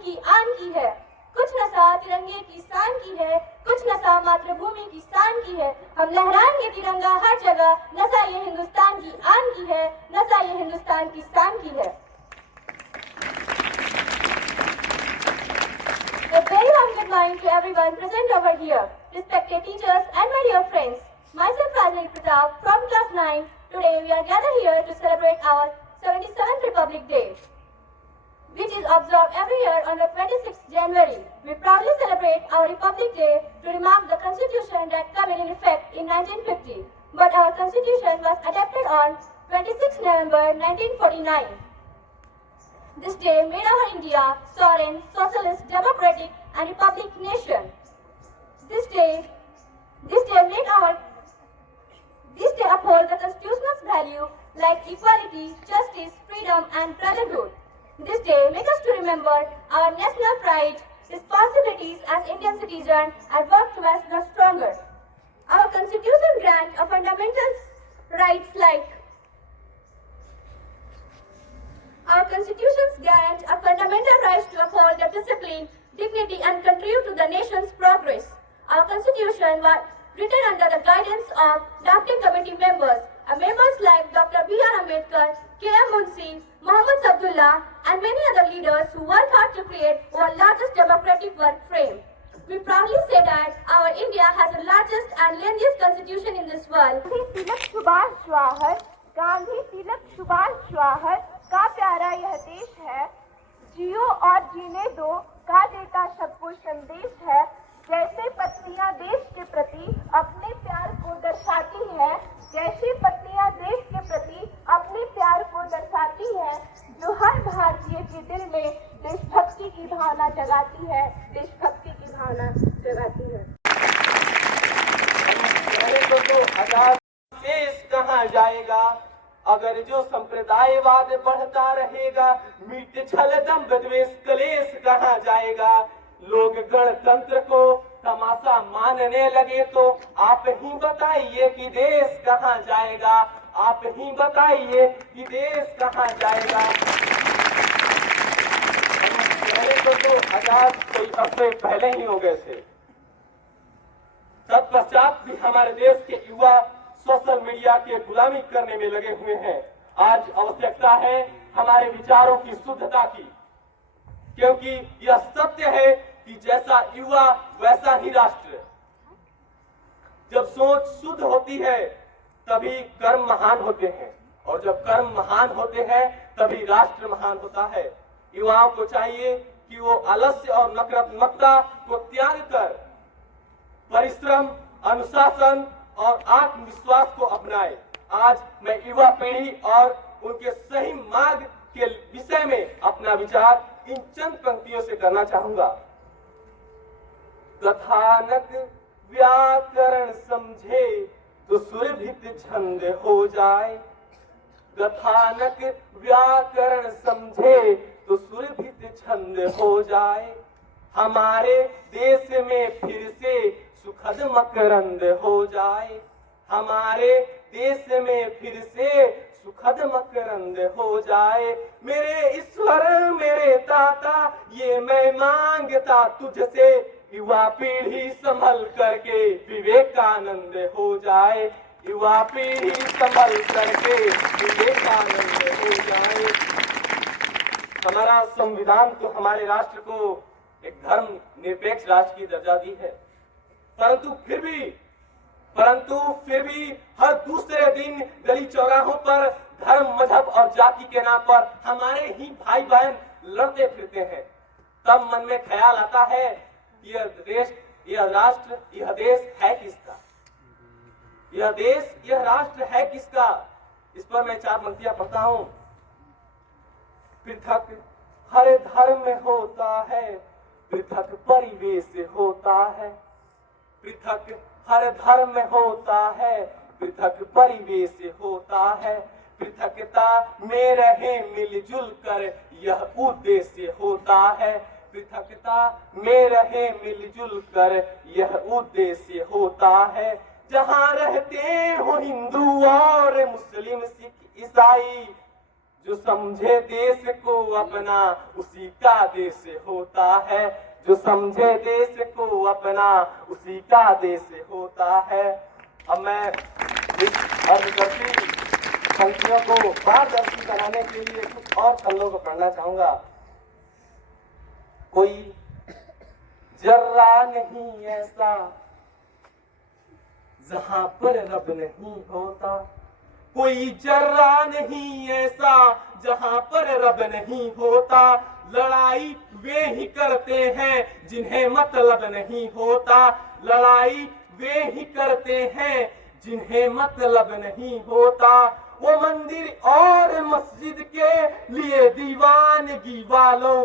की आन की है। कुछ नशा तिरंगे की शान की है, कुछ नशा मातृभूमि की शान की है। हम लहराएंगे तिरंगा हर जगह, नशा ये हिंदुस्तान की आन की है, नशा ये हिंदुस्तान की शान की है। A very warm good morning to everyone present over here, respected teachers and my dear friends. Myself Rajani Pratap from class 9. Today we are gathered here to celebrate our 77th Republic Day, which is observed every year on the 26th January. We proudly celebrate our Republic Day to remark the Constitution that came in effect in 1950. But our Constitution was adopted on 26 November 1949. This day made our India sovereign, socialist, democratic and republic nation. This day uphold the constitutional value like equality, justice, freedom and brotherhood. This day make us to remember our national pride, responsibilities as Indian citizens and work towards the stronger. Our constitution grants a fundamental rights like Our constitutions grant a fundamental right to uphold the discipline, dignity and contribute to the nation's progress. Our constitution was written under the guidance of drafting committee members, members like Dr. B.R. Ambedkar, K.M. Munshi, Muhammad Abdullah and many other leaders who worked hard to create our largest democratic work frame. We proudly say that our India has the largest and lengthiest constitution in this world. Gandhi तिलक सुभाष जवाहर का प्यारा यह देश है। जियो और जीने दो का देता सबको संदेश है। जैसे पत्नियां देश के प्रति अपने प्यार को दर्शाती हैं, जैसे पत्नियां देश के प्रति अपने प्यार को दर्शाती हैं, जो हर भारतीय के दिल में देशभक्ति की भावना जगाती है, देशभक्ति की भावना जगाती है। देश कहाँ जाएगा अगर जो संप्रदायवाद बढ़ता रहेगा, मिट छल दंभ द्वेष कलेश कहाँ जाएगा। लोग गणतंत्र को तमाशा मानने लगे तो आप ही बताइए कि देश कहाँ जाएगा, आप ही बताइए कि देश कहाँ जाएगा। पहले तो आजाद कोई हफ्ते पहले ही हो गए थे, तत्पश्चात भी हमारे देश के युवा सोशल मीडिया के गुलामी करने में लगे हुए हैं। आज आवश्यकता है हमारे विचारों की शुद्धता की, क्योंकि यह सत्य है कि जैसा युवा वैसा ही राष्ट्र। जब सोच शुद्ध होती है तभी कर्म महान होते हैं, और जब कर्म महान होते हैं तभी राष्ट्र महान होता है। युवाओं को चाहिए कि वो आलस्य और नकारात्मकता को त्याग कर परिश्रम, अनुशासन और आत्मविश्वास को अपनाए। आज मैं युवा पीढ़ी और उनके सही मार्ग के विषय में अपना विचार इन चंद पंक्तियों से करना चाहूंगा। कथानक व्याकरण समझे तो सुरभित छंद हो जाए, कथानक व्याकरण समझे तो सुरभित छंद हो जाए। हमारे देश में फिर से सुखद मकरंद हो जाए, हमारे देश में फिर से सुखद मकरंद हो जाए। मेरे ईश्वर मेरे दाता ये मैं मांगता तुझसे, युवा पीढ़ी संभल करके विवेकानंद हो जाए, युवा पीढ़ी संभल करके विवेकानंद हो जाए। हमारा संविधान तो हमारे राष्ट्र को एक धर्म निरपेक्ष राष्ट्र की दर्जा दी है, परंतु फिर भी हर दूसरे दिन गली चौराहों पर धर्म, मजहब और जाति के नाम पर हमारे ही भाई बहन लड़ते फिरते हैं। तब मन में ख्याल आता है कि यह देश, यह राष्ट्र, यह देश है किसका, यह देश, यह राष्ट्र है किसका। इस पर मैं 4 पंक्तियां पढ़ता हूं। पृथक हर धर्म में होता है, पृथक परिवेश होता है, पृथक हर धर्म में होता है, पृथक परिवेश होता है। पृथकता में रहे मिलजुल कर यह उद्देश्य होता है, पृथकता में रहे मिलजुल कर यह उद्देश्य होता है। जहाँ रहते हो हिंदू और मुस्लिम, सिख, ईसाई, जो समझे देश को अपना उसी का देश होता है। जो समझे देश को अपना उसी का देश होता है। अब मैं इस अर्धदर्शी पंक्तियों को पारदर्शी बनाने के लिए कुछ और पन्नों को पढ़ना चाहूंगा। कोई जर्रा नहीं ऐसा जहां पर रब नहीं होता। कोई जर्रा नहीं ऐसा जहां पर रब नहीं होता। लड़ाई वे ही करते हैं जिन्हें मतलब नहीं होता। लड़ाई वे ही करते हैं जिन्हें मतलब नहीं होता। वो मंदिर और मस्जिद के लिए दीवानगी वालों,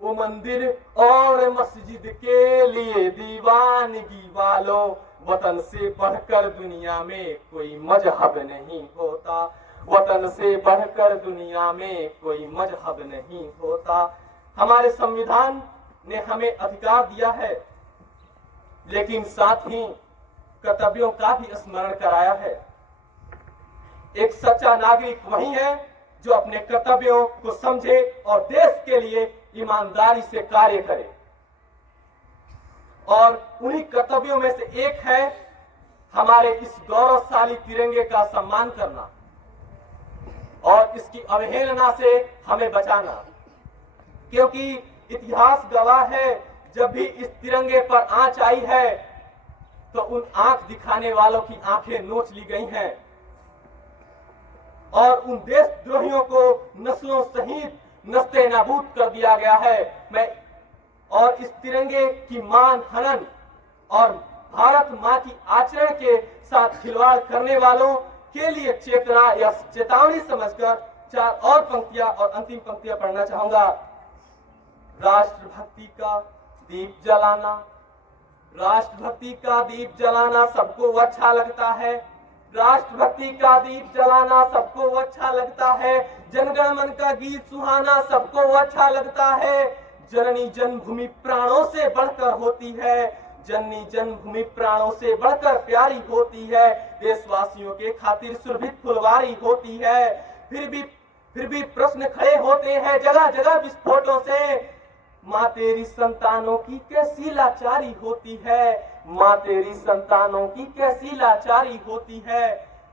वो मंदिर और मस्जिद के लिए दीवानगी वालों, वतन से बढ़कर दुनिया में कोई मजहब नहीं होता। वतन से बढ़कर दुनिया में कोई मजहब नहीं होता। हमारे संविधान ने हमें अधिकार दिया है, लेकिन साथ ही कर्तव्यों का भी स्मरण कराया है। एक सच्चा नागरिक वही है जो अपने कर्तव्यों को समझे और देश के लिए ईमानदारी से कार्य करे। और उन्हीं कर्तव्यों में से एक है हमारे इस गौरवशाली तिरंगे का सम्मान करना और इसकी अवहेलना से हमें बचाना। क्योंकि इतिहास गवाह है, जब भी इस तिरंगे पर आंच आई है तो उन आंख दिखाने वालों की आंखें नोच ली गई हैं और उन देशद्रोहियों को नस्लों सहित नस्ते नाबूद कर दिया गया है। और इस तिरंगे की मान हनन और भारत मां की आचरण के साथ खिलवाड़ करने वालों के लिए चेतना या चेतावनी समझकर चार और पंक्तियां और अंतिम पंक्तियां पढ़ना चाहूंगा। राष्ट्रभक्ति का दीप जलाना, राष्ट्रभक्ति का दीप जलाना सबको अच्छा लगता है। राष्ट्रभक्ति का दीप जलाना सबको अच्छा लगता है। जनगण मन का गीत सुहाना सबको अच्छा लगता है। जननी जन्मभूमि प्राणों से बढ़कर होती है। जननी जन्मभूमि प्राणों से बढ़कर प्यारी होती है। देशवासियों के खातिर सुरभित फुलवारी होती है। फिर भी प्रश्न खड़े होते हैं जगह जगह विस्फोटों से। माँ तेरी संतानों की कैसी लाचारी होती है। माँ तेरी संतानों की कैसी लाचारी होती है।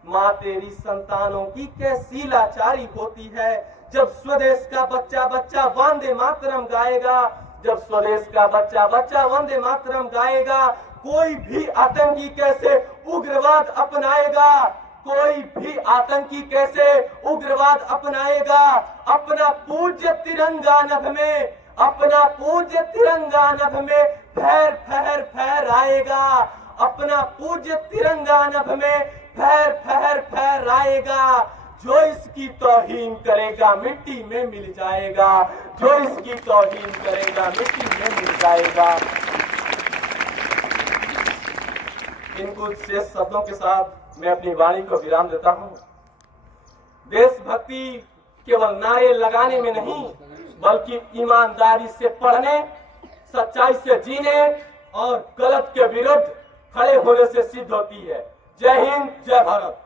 माँ तेरी संतानों की कैसी लाचारी होती है। जब स्वदेश का बच्चा बच्चा वंदे मातरम गाएगा, जब स्वदेश का बच्चा बच्चा वंदे मातरम गाएगा, कोई भी आतंकी कैसे उग्रवाद अपनाएगा। कोई भी आतंकी कैसे उग्रवाद अपनाएगा। अपना पूज्य तिरंगा नभ में, अपना पूज्य तिरंगा नभ में फहर फहर फहराएगा। अपना पूज्य तिरंगा नभ में फहर फहर फहराएगा। जो इसकी तौहीन करेगा मिट्टी में मिल जाएगा। जो इसकी तौहीन करेगा मिट्टी में मिल जाएगा। इन कुछ शेष शब्दों के साथ मैं अपनी वाणी को विराम देता हूँ। देशभक्ति केवल नारे लगाने में नहीं, बल्कि ईमानदारी से पढ़ने, सच्चाई से जीने और गलत के विरुद्ध खड़े होने से सिद्ध होती है। जय हिंद, जय भारत।